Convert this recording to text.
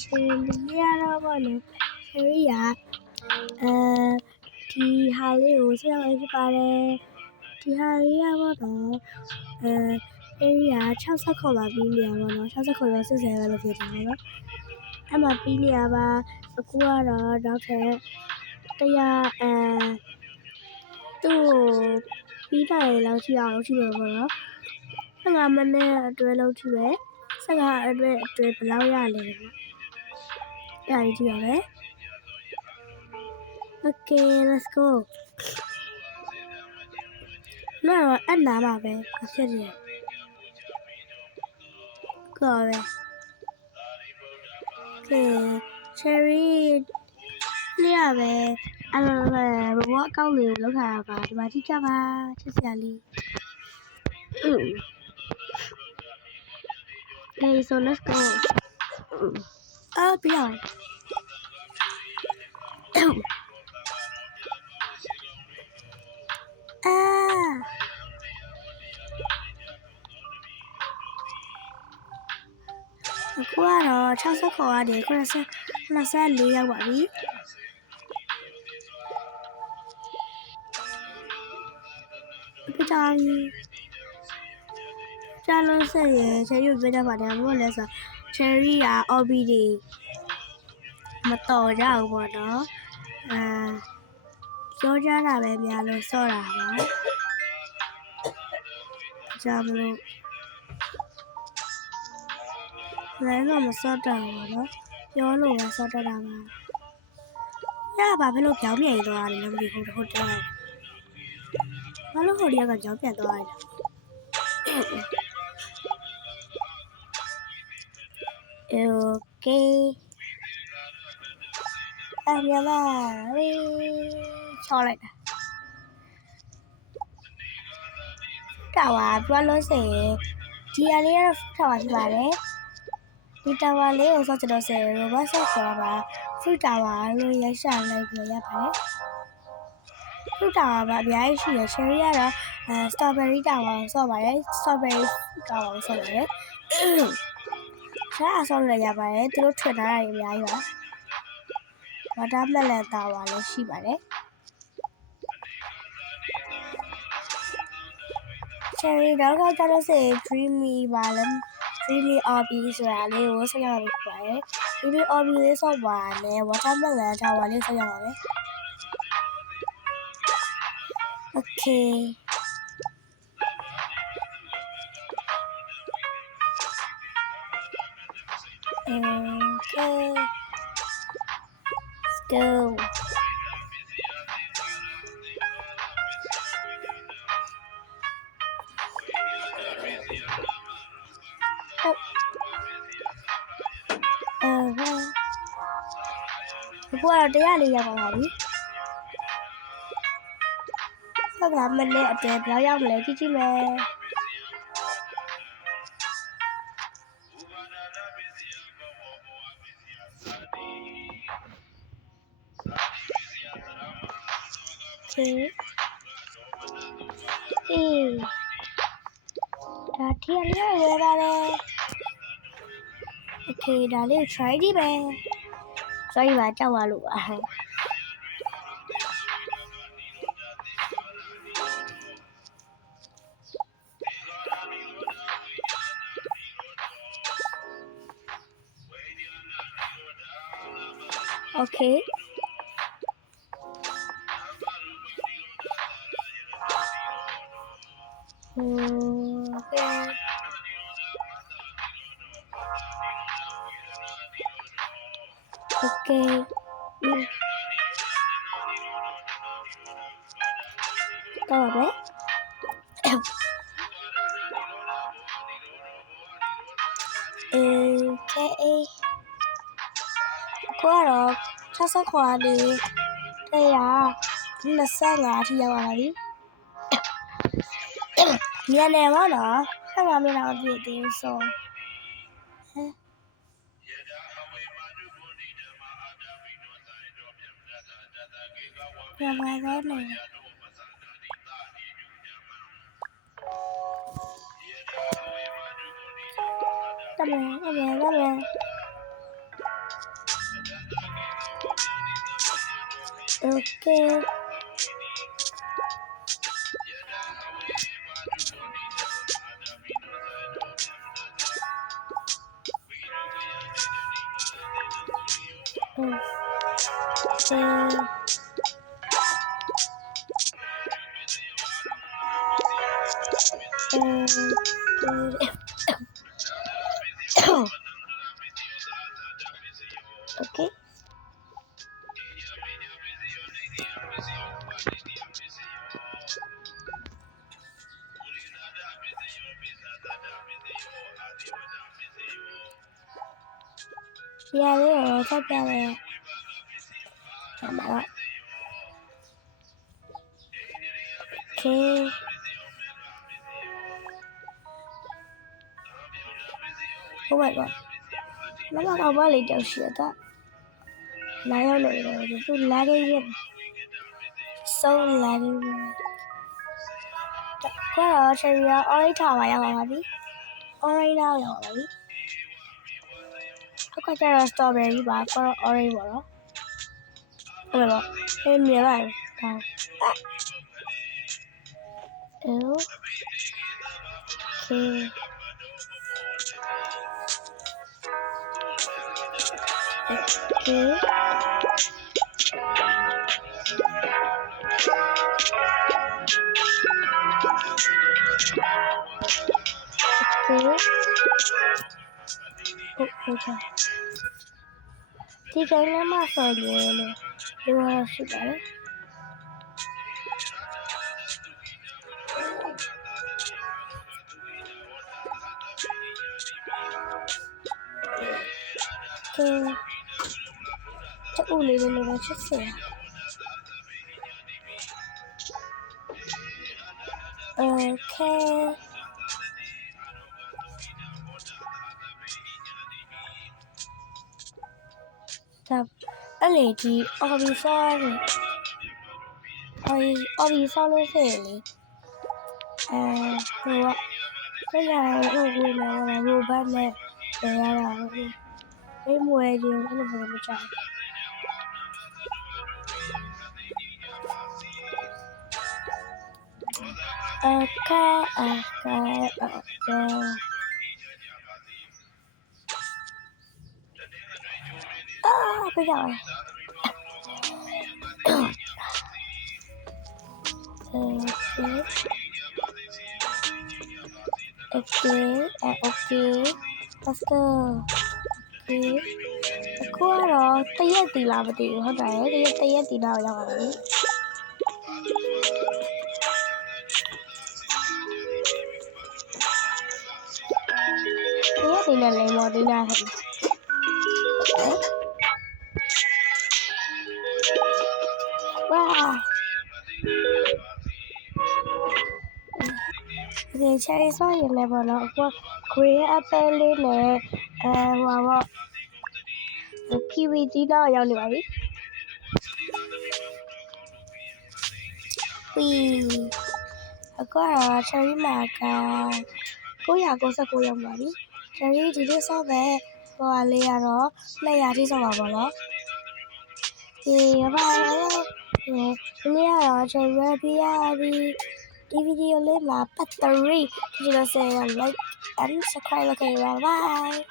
ရှင်ဒီရတော့ပေါ့နော်ချယ်ရီကဒီဟာလေးကိုဆက်ရောက်ဖြစ်ပါတယ်ဒီဟာလေးရပေါ့နော်ချယ်ရီက60ခေါ်ပါပြီးနေရပေါ့နော်60ခေါ်ရော60ပဲလို့ဖြစ်တယ်နော်အဲ့မှာပြီးနေရပါအခုကတော့နောက်ထပ်100သူ့ပြီးတိုင်းလောက်ရှိအောင်ရှိတယ်ပေါ့နော်15မိနစ်အတွဲလောက်ရှိပဲ15အတွဲဘယ်လောက်ရလဲပေါ့ရကြည့်ရမယ် Okay let's go နော်အဲ့နာပါပဲဖြစ်တယ်ကောပဲ Okay cherry လေးရပဲအဲ့လိုပဲဘောအကောင့်လေးကိုလောက်ထားတာပါဒီမှာကြည့်ကြပါချစ်စရာလေးOkay so let's go ပြအောင်အခုကတော့60ခေါ်ရတယ်94ရောက်ပါပြီပြတာကျလို့ဆက်ရချယ်ရီကိုပြကြပါတယ်ဘာလို့လဲဆိုချယ်ရီက OB တွေမတော်ကြဘူးပေါ့နော်ပြောကြတာပဲများလို့စော့တာပါကြောင့်မလို့လည်းတော့မစော့တော့ဘူးနော်ပြောလို့ပဲစော့တတ်တာပါရပါဘယ်လိုပြောင်းပြန်သွားတယ်လဲမသိဘူးဟုတ်တယ်ဘာလို့ဟိုတည်းကပြောင်းပြန်သွားလဲOkay အဲ့ရလာချောလိုက်တာဝါပြောလို့စေဒီအလေးကတော့ထားပါဖြစ်ပါတယ်ဒီတာဝါလေးကိုဆော့ချလို့စေရိုဘတ်ဆော့ခေါ်ပါဖရူတာဝါလို့ရရှာလိုက်ပြီးရပါတယ်ဖရူတာဝါကအများကြီးရှိတယ်ချယ်ရီကတော့စတော်ဘယ်ရီတာဝါကိုဆော့ပါတယ်စတော်ဘယ်ရီတာဝါကိုဆော့ပါတယ်ရှားဆော့လို့ရပါတယ်သူတို့ထွင်ထားတာအများကြီးပါဝါတာမလန်တာဝါလည်းရှိပါတယ်ချယ်ရီတော့ကျတော့စေ dreamy ပါလဲ dreamy RB ဆိုတာလေးကိုဆက်ရပါမယ်ပါတယ် dreamy RB လေးဆော့ပါနဲ့ watermelon တာဝါလေးဆက်ရပါမယ် Okay Okay let's goအခုကတော့104ရောက်ပါပြီ15မိနစ်အတွင်းဘယ်လောက်ရောက်မလဲကြည့်ကြည့်မယ်ဒါထီရရရပါတယ် Okay ဒါလေး try ကြည့်မယ် sorry ပါကြောက်ပါလို့ပါOkay Okayတော့ပဲကတော့60ခေါ်နေ125အထိရောက်လာပြီမြန်နေပါတော့15မိနစ်လောက်ပြည့်သေးဆိုပြန်လာတော့နေတမန် Okay. Okay. Yeah, they are top down. Okay. Oh my god. Nó không có lý tiểu shit á. Lại không được rồi, tôi lagging. So lagging. Có rồi, chơi ra ơi thảo mà nhau mà đi. Ơi nào nhau mà đi. Có cái là strawberry bà có orange mà đó. Ôi mà em nhớ lại. Ừ. Okay. Okay. Okay. Okay. Thì cái nó mà sợ nhiều này. Nhưng mà sự đấy. Okay. Chắc uli lên nó chết sửa. Okay. Tập anh này thì Obisa này. Obisa luôn thế này. Rồi cái là người nào là robot này. Để là cái mùa gì nó là vừa chạy. Okay. Bây giờ okay. Let's go. Okay. Cô rồi, tí thì làm mà tiền hơn đấy, tí thì nào làm đấy. Tí thì là lấy một tí nào hết. Wow. Thì chơi số gì này vào nó qua create lên nè, vào kiwi tí nào vào nữa đấy. Có là chơi mà cả cố nhà cô sao cô dùng vậy? Chơi thì đứa sao về qua lấy đi sao vào đó. Thì ba ini là chơi đi video lên là battery thì nó sẽ like and subscribe okay bye bye.